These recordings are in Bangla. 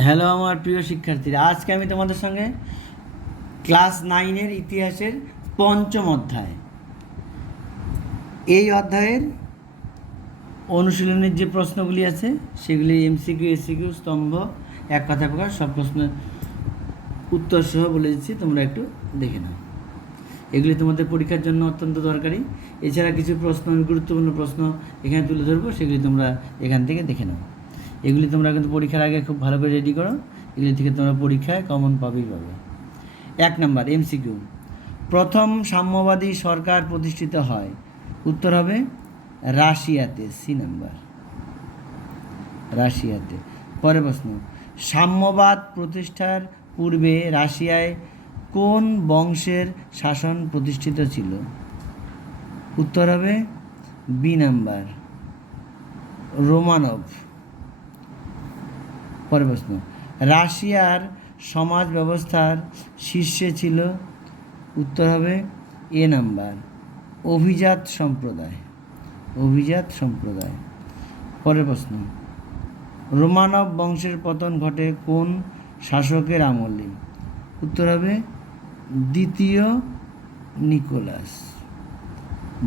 হ্যালো আমার প্রিয় শিক্ষার্থীরা, আজকে আমি তোমাদের সঙ্গে ক্লাস 9-এর ইতিহাসের পঞ্চম অধ্যায়, এই অধ্যায়ের অনুশীলনের যে প্রশ্নগুলি আছে সেগুলি এমসিকিউ, এসিকিউ, স্তম্ভ, এক কথা প্রকাশ সব প্রশ্নের উত্তর সহ বলে দিচ্ছি, তোমরা একটু দেখে নাও। এগুলি তোমাদের পরীক্ষার জন্য অত্যন্ত দরকারি। এছাড়া কিছু প্রশ্ন, গুরুত্বপূর্ণ প্রশ্ন এখানে তুলে ধরবো, সেগুলি তোমরা এখান থেকে দেখে নাও। এগুলি তোমরা কিন্তু পরীক্ষার আগে খুব ভালো করে রেডি করো, এগুলি থেকে তোমরা পরীক্ষায় কমন পাবেই পাবে। 1 নাম্বার এমসিকিউ, প্রথম সাম্যবাদী সরকার প্রতিষ্ঠিত হয়? উত্তর হবে রাশিয়াতে, সি নাম্বার, রাশিয়াতে। পরের প্রশ্ন, সাম্যবাদ প্রতিষ্ঠার পূর্বে রাশিয়ায় কোন বংশের শাসন প্রতিষ্ঠিত ছিল? উত্তর হবে বি নাম্বার, রোমানভ। পরের প্রশ্ন, রাশিয়ার সমাজ ব্যবস্থার শীর্ষে ছিল? উত্তর হবে এ নাম্বার, অভিজাত সম্প্রদায়, অভিজাত সম্প্রদায়। পরের প্রশ্ন, রোমানভ বংশের পতন ঘটে কোন শাসকের আমলে? উত্তর হবে দ্বিতীয় নিকোলাস,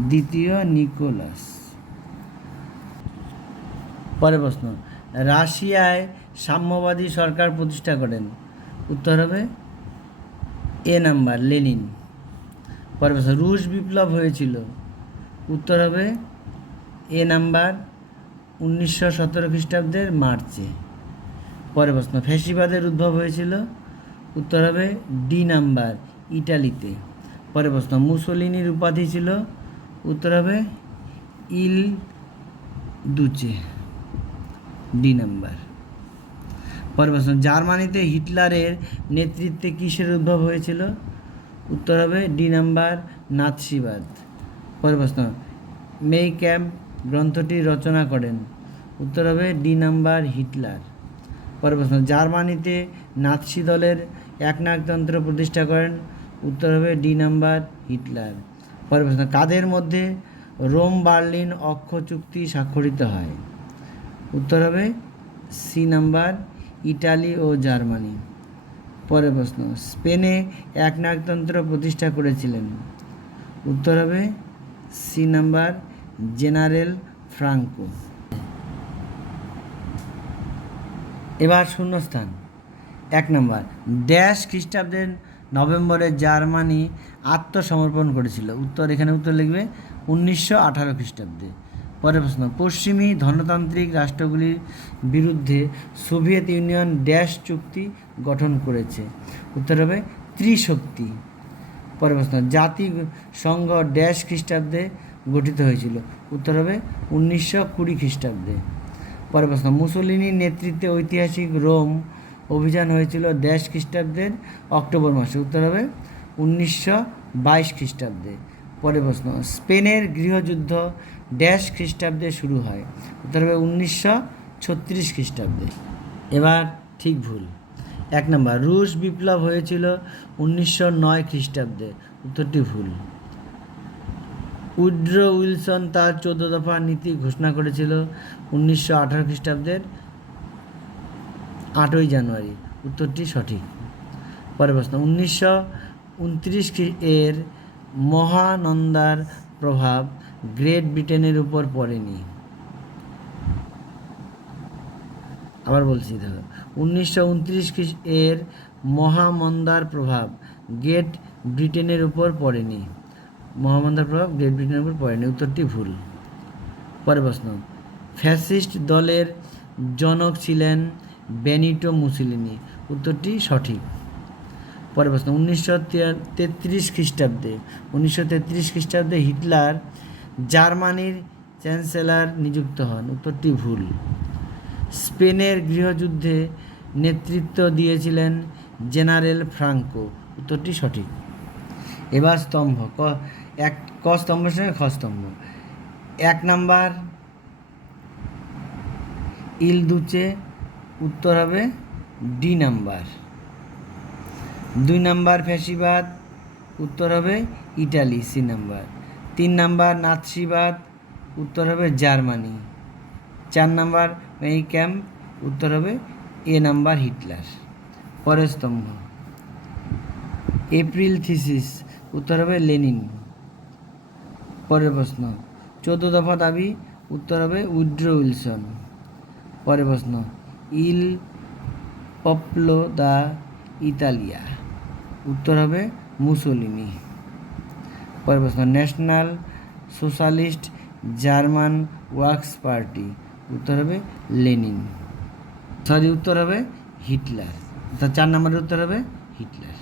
দ্বিতীয় নিকোলাস। পরের প্রশ্ন, রাশিয়ায় সাম্যবাদী সরকার প্রতিষ্ঠা করেন? উত্তর হবে এ নাম্বার, লেনিন। পরের প্রশ্ন, রুশ বিপ্লব হয়েছিল? উত্তর হবে এ নাম্বার, 1917 খ্রিস্টাব্দের মার্চে। পরের প্রশ্ন, ফ্যাসিবাদের উদ্ভব হয়েছিল? উত্তর হবে ডি নাম্বার, ইটালিতে। পরের প্রশ্ন, মুসোলিনির উপাধি ছিল? উত্তর হবে ইল দুচে, ডি নাম্বার। পরের প্রশ্ন, জার্মানিতে হিটলারের নেতৃত্বে কিসের উদ্ভব হয়েছিল? উত্তর হবে ডি নাম্বার, নাৎসিবাদ। পরের প্রশ্ন, মেই ক্যাম্প গ্রন্থটি রচনা করেন? উত্তর হবে ডি নাম্বার, হিটলার। পরের প্রশ্ন, জার্মানিতে নাৎসি দলের একনায়কতন্ত্র প্রতিষ্ঠা করেন? উত্তর হবে ডি নাম্বার, হিটলার। পরের প্রশ্ন, কাদের মধ্যে রোম বার্লিন অক্ষ চুক্তি স্বাক্ষরিত হয়? উত্তর হবে সি নাম্বার, ইটালি ও জার্মানি। পরের প্রশ্ন, স্পেনে একনায়কতন্ত্র প্রতিষ্ঠা করেছিলেন? উত্তর হবে সি নাম্বার, জেনারেল ফ্রাঙ্কো। এবার শূন্যস্থান। 1 নম্বর, ড্যাশ খ্রিস্টাব্দের নভেম্বরে জার্মানি আত্মসমর্পণ করেছিল? উত্তর, এখানে উত্তর লিখবে 1918 খ্রিস্টাব্দে। পরের প্রশ্ন, পশ্চিমী ধনতান্ত্রিক রাষ্ট্রগুলির বিরুদ্ধে সোভিয়েত ইউনিয়ন ড্যাশ চুক্তি গঠন করেছে? উত্তর হবে ত্রিশক্তি। পরের প্রশ্ন, জাতিসংঘ ড্যাশ খ্রিস্টাব্দে গঠিত হয়েছিল? উত্তর হবে 1920 খ্রিস্টাব্দে। পরের প্রশ্ন, মুসোলিনির নেতৃত্বে ঐতিহাসিক রোম অভিযান হয়েছিল ড্যাশ খ্রিস্টাব্দের অক্টোবর মাসে? উত্তর হবে 1922 খ্রিস্টাব্দে। পরের প্রশ্ন, স্পেনের গৃহযুদ্ধ ড্যাশ খ্রিস্টাব্দে শুরু হয়? উত্তর হবে 1936 খ্রিস্টাব্দে। এবার ঠিক ভুল। 1 নম্বর, রুশ বিপ্লব হয়েছিল 1909 খ্রিস্টাব্দে? উত্তরটি ভুল। উড্রো উইলসন তার 14 দফা নীতি ঘোষণা করেছিল 1918 খ্রিস্টাব্দের 8ই জানুয়ারি? উত্তরটি সঠিক। পরের প্রশ্ন, 1929 এর মহানন্দার প্রভাব গ্রেট ব্রিটেনের উপর পড়েনি? আবার বলছি, দেখো, 1929 এর মহামন্দার প্রভাব গ্রেট ব্রিটেনের উপর পড়েনি। মহামন্দার প্রভাব গ্রেট ব্রিটেনের উপর পড়েনি, উত্তরটি ভুল। পরের প্রশ্ন, ফ্যাসিস্ট দলের জনক ছিলেন বেনিটো মুসোলিনি? উত্তরটি সঠিক। পরের প্রশ্ন, 1933 খ্রিস্টাব্দে 1933 খ্রিস্টাব্দে হিটলার জার্মানির চ্যান্সেলর নিযুক্ত হন? উত্তরটি ভুল। স্পেনের গৃহযুদ্ধে নেতৃত্ব দিয়েছিলেন জেনারেল ফ্রাঙ্কো? উত্তরটি সঠিক। এবার স্তম্ভ, ক স্তম্ভের সঙ্গে খ স্তম্ভ। 1 নাম্বার ইল দুচে, উত্তর হবে ডি নাম্বার। 2 নাম্বার ফ্যাসিবাদ, উত্তর হবে ইটালি, সি নাম্বার। 3 নাম্বার নাৎসিবাদ, উত্তর হবে জার্মানি। 4 নাম্বার মেই ক্যাম্প, উত্তর হবে এ নাম্বার হিটলার। পরের স্তম্ভ এপ্রিল থিসিস, উত্তর হবে লেনিন। পরের প্রশ্ন 14 দফা দাবি, উত্তর হবে উড্রো উইলসন। পরের প্রশ্ন ইল পপলো দা ইতালিয়া, উত্তর হবে মুসোলিনি। পরের প্রশ্ন national socialist German works party, উত্তর হবে লেনিন। উত্তর হবে হিটলার। অর্থাৎ 4 নম্বরের উত্তর হবে হিটলার।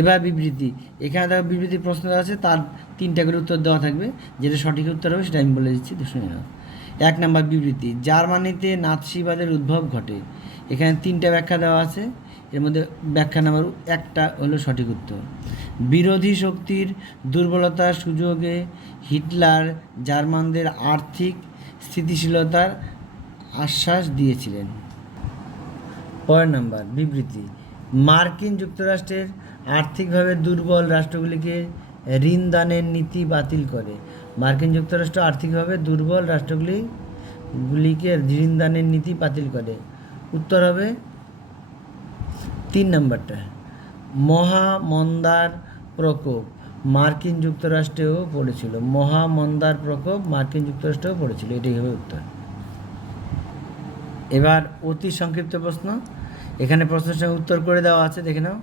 এবার বিবৃতি, এখানে দেখো বিবৃতি প্রশ্ন আছে, তার 3টা করে উত্তর দেওয়া থাকবে, যেটা সঠিক উত্তর হবে সেটা আমি বলে দিচ্ছি, তো শুনে নাও। 1 নম্বর বিবৃতি, জার্মানিতে নাৎসিবাদের উদ্ভব ঘটে। এখানে 3টা ব্যাখ্যা দেওয়া আছে, এর মধ্যে ব্যাখ্যা নাম্বার 1টা হলো সঠিক উত্তর। বিরোধী শক্তির দুর্বলতার সুযোগে হিটলার জার্মানদের আর্থিক স্থিতিশীলতার আশ্বাস দিয়েছিলেন। পরের নাম্বার বিবৃতি, মার্কিন যুক্তরাষ্ট্রের আর্থিকভাবে দুর্বল রাষ্ট্রগুলিকে ঋণ দানের নীতি বাতিল করে। মার্কিন যুক্তরাষ্ট্র আর্থিকভাবে দুর্বল রাষ্ট্রগুলিকে ঋণ দানের নীতি বাতিল করে। উত্তর হবে 3 নম্বরটা। মহামন্দার প্রকোপ মার্কিন যুক্তরাষ্ট্রেও পড়েছিল। মহামন্দার প্রকোপ মার্কিন যুক্তরাষ্ট্রেও পড়েছিল, এটাই হবে উত্তর। এবার অতি সংক্ষিপ্ত প্রশ্ন, এখানে প্রশ্নের সঙ্গে উত্তর করে দেওয়া আছে, দেখে নাও।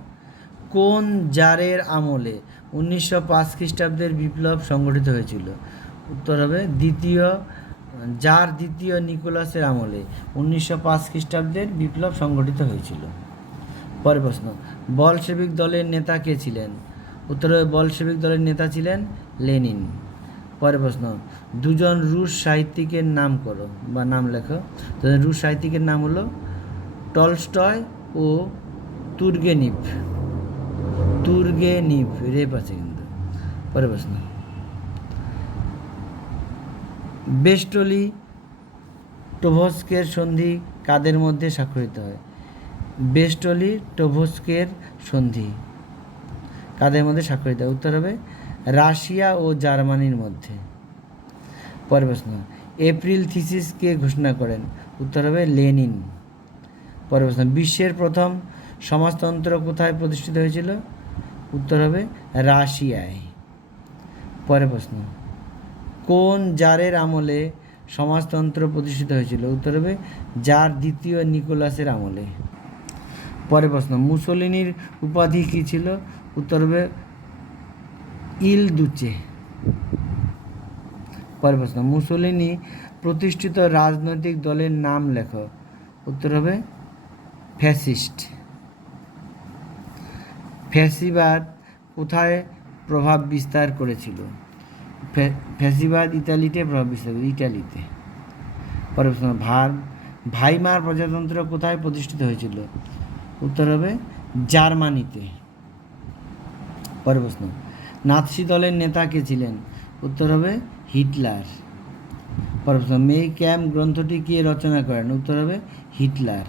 কোন জারের আমলে 1905 খ্রিস্টাব্দের বিপ্লব সংগঠিত হয়েছিল? উত্তর হবে দ্বিতীয় নিকোলাসের আমলে 1905 খ্রিস্টাব্দের বিপ্লব সংগঠিত হয়েছিল। পরের প্রশ্ন, বলশেভিক দলের নেতা কে ছিলেন? উত্তর হবে বলশেভিক দলের নেতা ছিলেন লেনিন। পরের প্রশ্ন, 2জন রুশ সাহিত্যিকের নাম করো বা নাম লেখো। তো রুশ সাহিত্যিকের নাম হলো টলস্টয় ও তুর্গেনিভ। রেপ আছে কিন্তু। পরের প্রশ্ন, বেস্টলি টোভস্কের সন্ধি কাদের মধ্যে স্বাক্ষরিত হয়? বেস্টলি টোভস্কের সন্ধি কাদের মধ্যে স্বাক্ষরিত হয়? উত্তর হবে রাশিয়া ও জার্মানির মধ্যে। পরের প্রশ্ন, এপ্রিল থিসিস কে ঘোষণা করেন? উত্তর হবে লেনিন। পরের প্রশ্ন, বিশ্বের প্রথম সমাজতন্ত্র কোথায় প্রতিষ্ঠিত হয়েছিল? উত্তর হবে রাশিয়ায়। পরের প্রশ্ন, কোন জারের আমলে সমাজতন্ত্র প্রতিষ্ঠিত হয়েছিল? উত্তর হবে জার 2য় নিকোলাসের আমলে। পরের প্রশ্ন, মুসোলিনির উপাধি কী ছিল? উত্তর হবে ইল দুচে। পরের প্রশ্ন, মুসোলিনি প্রতিষ্ঠিত রাজনৈতিক দলের নাম লেখো। উত্তর হবে ফ্যাসিস্ট। ফ্যাসিবাদ কোথায় প্রভাব বিস্তার করেছিল? ফ্যাসিবাদ ইতালিতে প্রভাব বিস্তার করে, ইটালিতে। পরের প্রশ্ন, ভাইমার প্রজাতন্ত্র কোথায় প্রতিষ্ঠিত হয়েছিল? উত্তর হবে জার্মানিতে। পরের প্রশ্ন, নাৎসি দলের নেতা কে ছিলেন? উত্তর হবে হিটলার। পরের প্রশ্ন, মেই ক্যাম্প গ্রন্থটি কে রচনা করেন? উত্তর হবে হিটলার।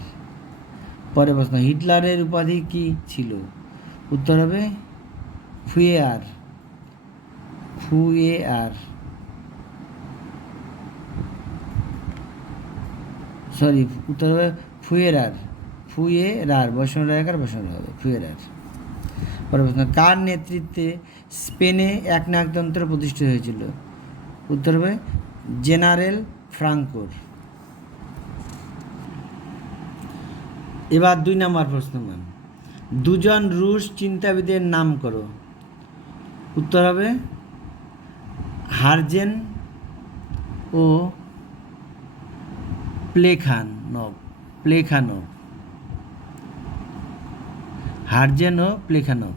পরের প্রশ্ন, হিটলারের উপাধি কী ছিল? উত্তর হবে ফুয়েয়ার। উত্তর হবে ফুয়েরার বসানো হবে ফুয়েরার। পরের প্রশ্ন, কার নেতৃত্বে স্পেনে একনায়কতন্ত্র প্রতিষ্ঠিত হয়েছিল? উত্তর হবে জেনারেল ফ্রাঙ্কোর। এবার 2 নম্বর প্রশ্ন, 2জন রুশ চিন্তাবিদের নাম করো। উত্তর হবে হার্জেন ও প্লেখানোভ। হার্জেন ও প্লেখানোভ।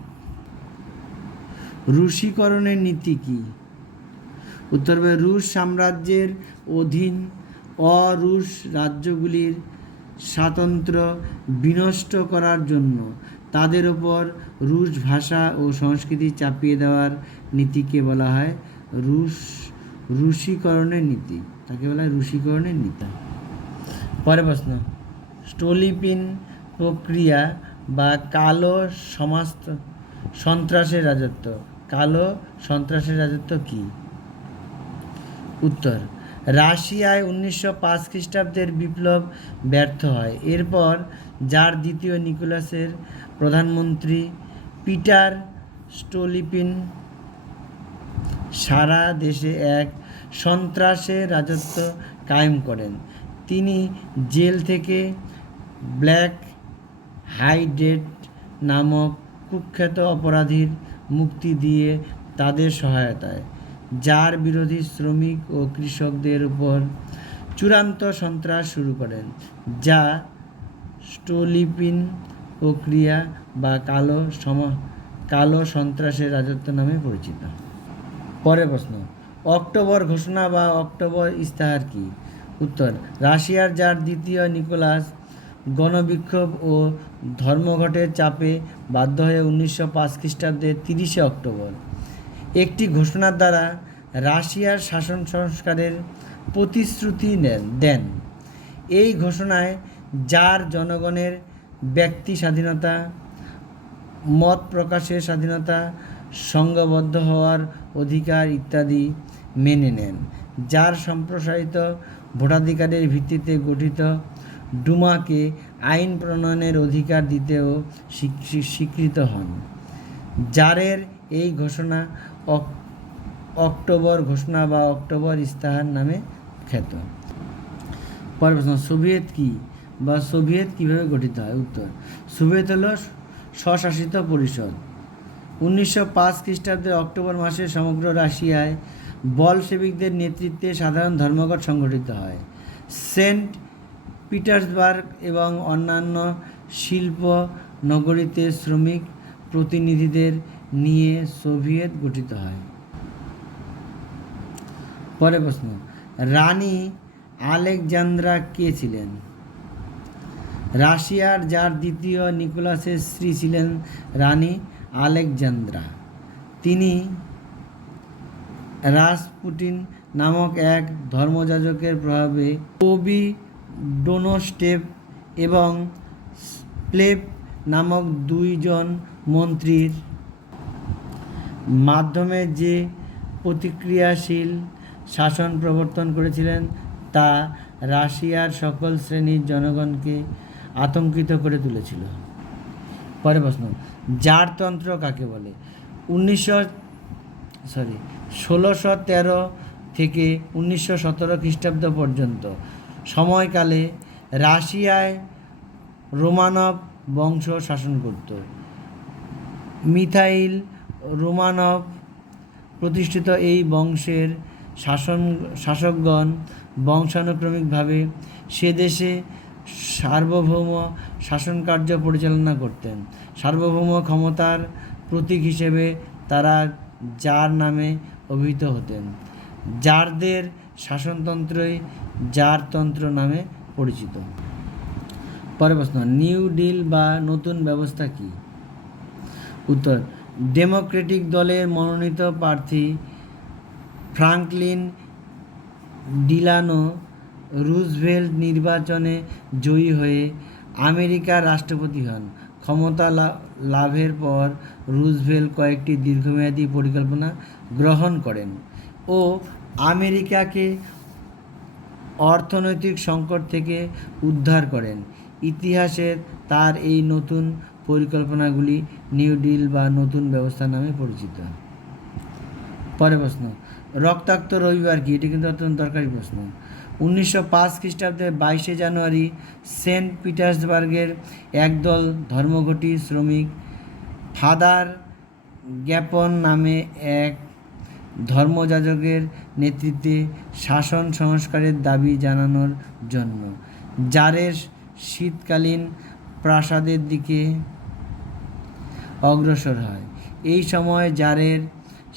রুশীকরণের নীতি কী? উত্তর হবে রুশ সাম্রাজ্যের অধীন অরুশ রাজ্যগুলির স্বাতন্ত্র্য বিনষ্ট করার জন্য তাদের ওপর রুশ ভাষা ও সংস্কৃতি চাপিয়ে দেওয়ার নীতিকে বলা হয় রুশীকরণের নীতি। তাকে বলা হয় রুশীকরণের নীতি। পরের প্রশ্ন, স্টোলিপিন প্রক্রিয়া বা কালো সন্ত্রাসের রাজত্ব কী? উত্তর রাশিয়ায় 1905 খ্রিস্টাব্দের বিপ্লব ব্যর্থ হয়। এরপর জার দ্বিতীয় নিকোলাসের প্রধানমন্ত্রী পিটার স্টোলিপিন সারা দেশে এক সন্ত্রাসের রাজত্ব কায়েম করেন। তিনি জেল থেকে ব্ল্যাক হাইডেড নামক কুখ্যাত অপরাধীর মুক্তি দিয়ে তাদের সহায়তায় জার বিরোধী শ্রমিক ও কৃষকদের উপর চূড়ান্ত সন্ত্রাস শুরু করেন, যা স্টোলিপিন প্রক্রিয়া বা কালো সন্ত্রাসের রাজত্ব নামে পরিচিত। পরের প্রশ্ন, অক্টোবর ঘোষণা বা অক্টোবর ইস্তাহার কি? উত্তর, রাশিয়ার জার দ্বিতীয় নিকোলাস গণবিক্ষোভ ও ধর্মঘটের চাপে বাধ্য হয়ে 1905 খ্রিস্টাব্দের 30 অক্টোবর একটি ঘোষণার দ্বারা রাশিয়ার শাসন সংস্কারের প্রতিশ্রুতি দেন। এই ঘোষণায় জার জনগণের ব্যক্তি স্বাধীনতা, মত প্রকাশের স্বাধীনতা, সংঘবদ্ধ হওয়ার অধিকার ইত্যাদি মেনে নেন। জার সম্প্রসারিত ভোটাধিকারের ভিত্তিতে গঠিত ডুমাকে আইন প্রণয়নের অধিকার দিতেও স্বীকৃত হন। জারের এই ঘোষণা অক্টোবর ঘোষণা বা অক্টোবর ইস্তাহার নামে খ্যাত। পরের প্রশ্ন, সোভিয়েত কি বা সোভিয়েত কীভাবে গঠিত হয়? উত্তর, সোভিয়েত হল স্বশাসিত পরিষদ। 1905 খ্রিস্টাব্দের অক্টোবর মাসে সমগ্র রাশিয়ায় বলশেভিকদের নেতৃত্বে সাধারণ ধর্মঘট সংগঠিত হয়। সেন্ট পিটার্সবার্গ এবং অন্যান্য শিল্প নগরীতে শ্রমিক প্রতিনিধিদের নিয়ে সোভিয়েত গঠিত হয়। পরের প্রশ্ন, রানী আলেকজান্দ্রা কে ছিলেন? রাশিয়ার জার দ্বিতীয় নিকোলাসের স্ত্রী ছিলেন রানী আলেকজান্দ্রা। তিনি রাসপুটিন নামক এক ধর্মযাজকের প্রভাবে কবি ডোনস্টেভ এবং প্লেব নামক দুইজন মন্ত্রীর মাধ্যমে যে প্রতিক্রিয়াশীল শাসন প্রবর্তন করেছিলেন তা রাশিয়ার সকল শ্রেণীর জনগণকে আতঙ্কিত করে তুলেছিল। পরের প্রশ্ন, জারতন্ত্র কাকে বলে? 1613 থেকে 1917 খ্রিস্টাব্দ পর্যন্ত সময়কালে রাশিয়ায় রোমানভ বংশ শাসন করত। মিখাইল রোমানভ প্রতিষ্ঠিত এই বংশের শাসকগণ বংশানুক্রমিকভাবে সে দেশে সার্বভৌম শাসনকার্য পরিচালনা করতেন। সার্বভৌম ক্ষমতার প্রতীক হিসেবে তারা জার নামে অভিহিত হতেন। জারদের শাসনতন্ত্রই জারতন্ত্র নামে পরিচিত। পরের প্রশ্ন, নিউ ডিল বা নতুন ব্যবস্থা কি? উত্তর, ডেমোক্রেটিক দলের মনোনীত প্রার্থী ফ্রাঙ্কলিন ডিলানো রুজভেল্ট নির্বাচনে জয়ী হয়ে আমেরিকার রাষ্ট্রপতি হন। ক্ষমতা লাভের পর রুজভেল্ট কয়েকটি দীর্ঘমেয়াদী পরিকল্পনা গ্রহণ করেন ও আমেরিকাকে অর্থনৈতিক সংকট থেকে উদ্ধার করেন। ইতিহাসে তার এই নতুন পরিকল্পনাগুলি নিউ ডিল বা নতুন ব্যবস্থা নামে পরিচিত। পরের প্রশ্ন, রক্তাক্ত রবিবার কি? এটি কিন্তু অত্যন্ত দরকারি প্রশ্ন। 1905 খ্রিস্টাব্দের 22 জানুয়ারি সেন্ট পিটার্সবার্গের একদল ধর্মঘটী শ্রমিক ফাদার গ্যাপন নামে এক ধর্মযাজকের নেতৃত্বে শাসন সংস্কারের দাবি জানানোর জন্য জারের শীতকালীন প্রাসাদের দিকে অগ্রসর হয়। এই সময় জারের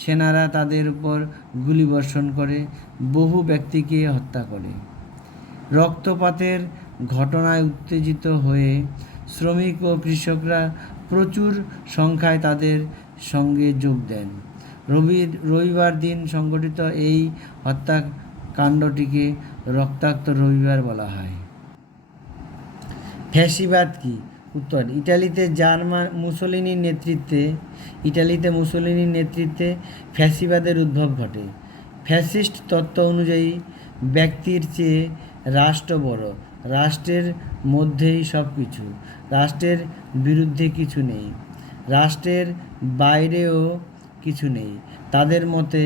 সেনারা তাদের উপর গুলিবর্ষণ করে বহু ব্যক্তিকে হত্যা করে। রক্তপাতের ঘটনায় উত্তেজিত হয়ে শ্রমিক ও কৃষকরা প্রচুর সংখ্যায় তাদের সঙ্গে যোগ দেন। রবিবার দিন সংঘটিত এই হত্যাকাণ্ডটিকে রক্তাক্ত রবিবার বলা হয়। ফ্যাসিবাদ কি? উত্তর, ইটালিতে মুসোলিনির নেতৃত্বে ফ্যাসিবাদের উদ্ভব ঘটে। ফ্যাসিস্ট তত্ত্ব অনুযায়ী ব্যক্তির চেয়ে রাষ্ট্র বড়, রাষ্ট্রের মধ্যেই সব কিছু, রাষ্ট্রের বিরুদ্ধে কিছু নেই, রাষ্ট্রের বাইরেও কিছু নেই। তাদের মতে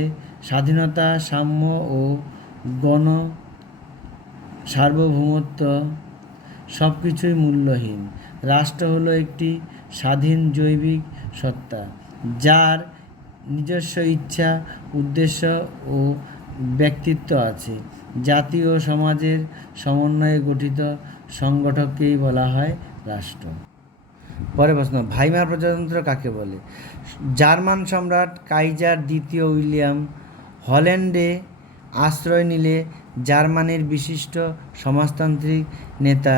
স্বাধীনতা, সাম্য ও গণ সার্বভৌমত্ব সব কিছুই মূল্যহীন। রাষ্ট্র হলো একটি স্বাধীন জৈবিক সত্তা, যার নিজস্ব ইচ্ছা, উদ্দেশ্য ও ব্যক্তিত্ব আছে। জাতি ও সমাজের সমন্বয়ে গঠিত সংগঠনকেই বলা হয় রাষ্ট্র। পরের প্রশ্ন, ভাইমার প্রজাতন্ত্র কাকে বলে? জার্মান সম্রাট কাইজার দ্বিতীয় উইলিয়াম হল্যান্ডে আশ্রয় নিলে জার্মানির বিশিষ্ট সমাজতান্ত্রিক নেতা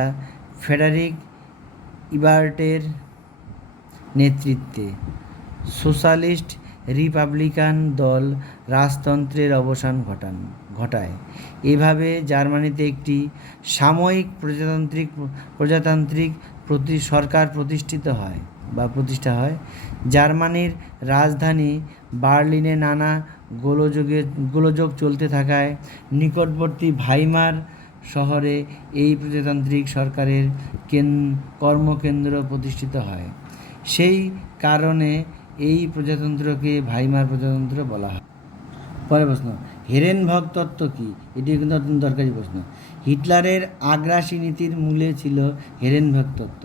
ফ্রেডারিক ইবার্টের নেতৃত্বে সোশ্যালিস্ট রিপাবলিকান দল রাজতন্ত্রের অবসান ঘটায়। এভাবে জার্মানিতে একটি সাময়িক প্রজাতান্ত্রিক সরকার প্রতিষ্ঠা হয়। জার্মানির রাজধানী বার্লিনে নানা গোলযোগ চলতে থাকায় নিকটবর্তী ভাইমার শহরে এই প্রজাতান্ত্রিক সরকারের কর্মকেন্দ্র প্রতিষ্ঠিত হয়। সেই কারণে এই প্রজাতন্ত্রকে ভাইমার প্রজাতন্ত্র বলা হয়। পরের প্রশ্ন, হেরেনভগ তত্ত্ব কী? এটি কিন্তু অত্যন্ত দরকারি প্রশ্ন। হিটলারের আগ্রাসী নীতির মূলে ছিল হেরেনভগ তত্ত্ব।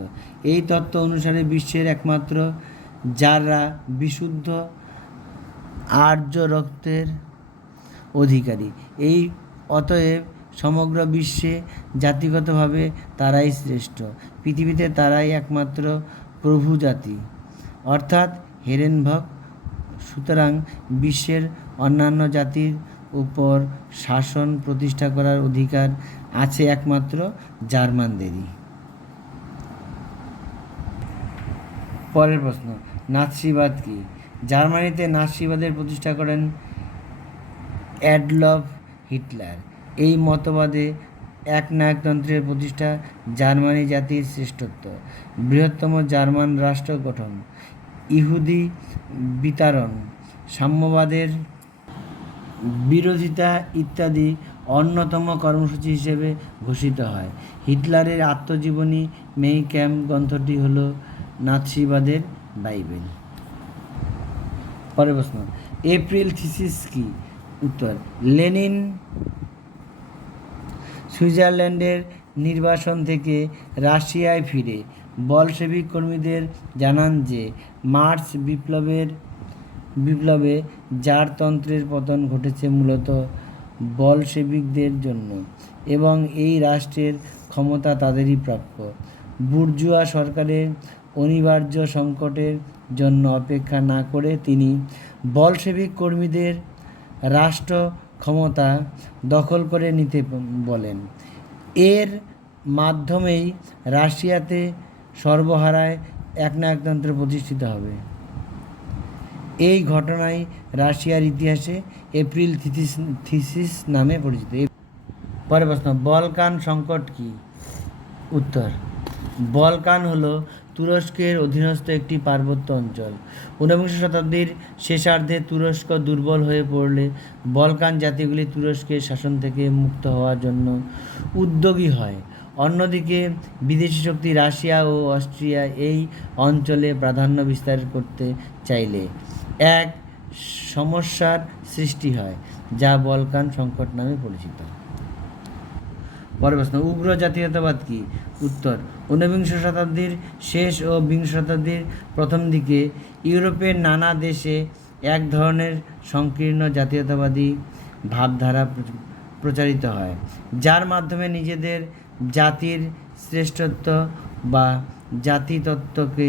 এই তত্ত্ব অনুসারে বিশ্বের একমাত্র যারা বিশুদ্ধ আর্য রক্তের অধিকারী, অতএব সমগ্র বিশ্বে জাতিগতভাবে তারাই শ্রেষ্ঠ, পৃথিবীতে তারাই একমাত্র প্রভু জাতি, অর্থাৎ হেরেনভগ। সুতরাং বিশ্বের অন্যান্য জাতির উপর শাসন প্রতিষ্ঠা করার অধিকার আছে একমাত্র জার্মানদেরই। পরের প্রশ্ন, নাৎসিবাদ কী? জার্মানিতে নাৎসিবাদের প্রতিষ্ঠা করেন অ্যাডলফ হিটলার। এই মতবাদে একনায়কতন্ত্রের প্রতিষ্ঠা, জার্মানি জাতির শ্রেষ্ঠত্ব, বৃহত্তম জার্মান রাষ্ট্র গঠন, ইহুদি বিতাড়ন, সাম্যবাদের বিরোধিতা ইত্যাদি অন্যতম কর্মসূচি হিসেবে ঘোষিত হয়। হিটলারের আত্মজীবনী মেই ক্যাম্প গ্রন্থটি হল নাৎসিবাদের বাইবেল। পরের প্রশ্ন, এপ্রিল থিসিস কী? উত্তর, লেনিন সুইজারল্যান্ডের নির্বাসন থেকে রাশিয়ায় ফিরে বলশেভিক কর্মীদের জানান যে মার্চ বিপ্লবে জারতন্ত্রের পতন ঘটেছে মূলত বলশেভিকদের জন্য এবং এই রাষ্ট্রের ক্ষমতা তাদেরই প্রাপ্য। বুর্জুয়া সরকারের অনিবার্য সংকটের জন্য অপেক্ষা না করে তিনি বলশেভিক কর্মীদের রাষ্ট্র ক্ষমতা দখল করে নিতে বলেন। এর মাধ্যমেই রাশিয়াতে সর্বহারায় একনায়কতন্ত্র প্রতিষ্ঠিত হবে। এই ঘটনাই রাশিয়ার ইতিহাসে এপ্রিল থিসিস নামে পরিচিত। পরের প্রশ্ন, বলকান সংকট কী? উত্তর, বলকান হলো তুরস্কের অধীনস্থ একটি পার্বত্য অঞ্চল। ঊনবিংশ শতাব্দীর শেষার্ধে তুরস্ক দুর্বল হয়ে পড়লে বলকান জাতিগুলি তুরস্কের শাসন থেকে মুক্ত হওয়ার জন্য উদ্যোগী হয়। অন্যদিকে বিদেশি শক্তি রাশিয়া ও অস্ট্রিয়া এই অঞ্চলে প্রাধান্য বিস্তার করতে চাইলে এক সমস্যার সৃষ্টি হয়, যা বলকান সংকট নামে পরিচিত। পরের প্রশ্ন, উগ্র জাতীয়তাবাদ কী? উত্তর, ঊনবিংশ শতাব্দীর শেষ ও বিংশ শতাব্দীর প্রথম দিকে ইউরোপের নানা দেশে এক ধরনের সংকীর্ণ জাতীয়তাবাদী ভাবধারা প্রচারিত হয়, যার মাধ্যমে নিজেদের জাতির শ্রেষ্ঠত্ব বা জাতিতত্ত্বকে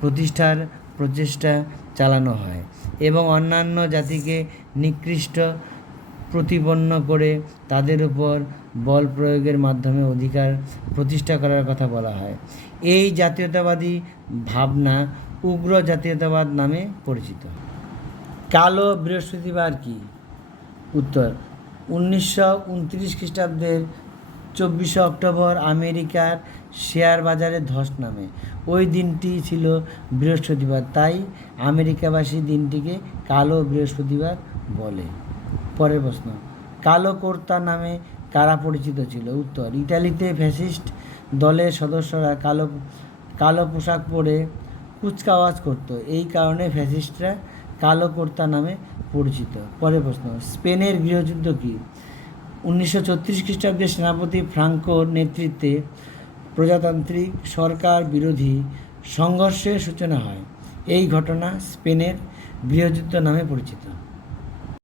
প্রতিষ্ঠার প্রচেষ্টা চালানো হয় এবং অন্যান্য জাতিকে নিকৃষ্ট প্রতিপন্ন করে তাদের উপর বল প্রয়োগের মাধ্যমে অধিকার প্রতিষ্ঠা করার কথা বলা হয়। এই জাতীয়তাবাদী ভাবনা উগ্র জাতীয়তাবাদ নামে পরিচিত। কালো বৃহস্পতিবার কী? উত্তর, 1929 খ্রিস্টাব্দের 24 অক্টোবর আমেরিকার শেয়ার বাজারে ধস নামে। ওই দিনটি ছিল বৃহস্পতিবার, তাই আমেরিকাবাসী দিনটিকে কালো বৃহস্পতিবার বলে। পরের প্রশ্ন, কালো কুর্তা নামে কারা পরিচিত ছিল? উত্তর, ইটালিতে ফ্যাসিস্ট দলের সদস্যরা কালো কালো পোশাক পরে কুচকাওয়াজ করত, এই কারণে ফ্যাসিস্টরা কালো কর্তা নামে পরিচিত। পরের প্রশ্ন, স্পেনের গৃহযুদ্ধ কী? 1936 খ্রিস্টাব্দে সেনাপতি ফ্রাঙ্কোর নেতৃত্বে প্রজাতান্ত্রিক সরকার বিরোধী সংঘর্ষের সূচনা হয়, এই ঘটনা স্পেনের গৃহযুদ্ধ নামে পরিচিত।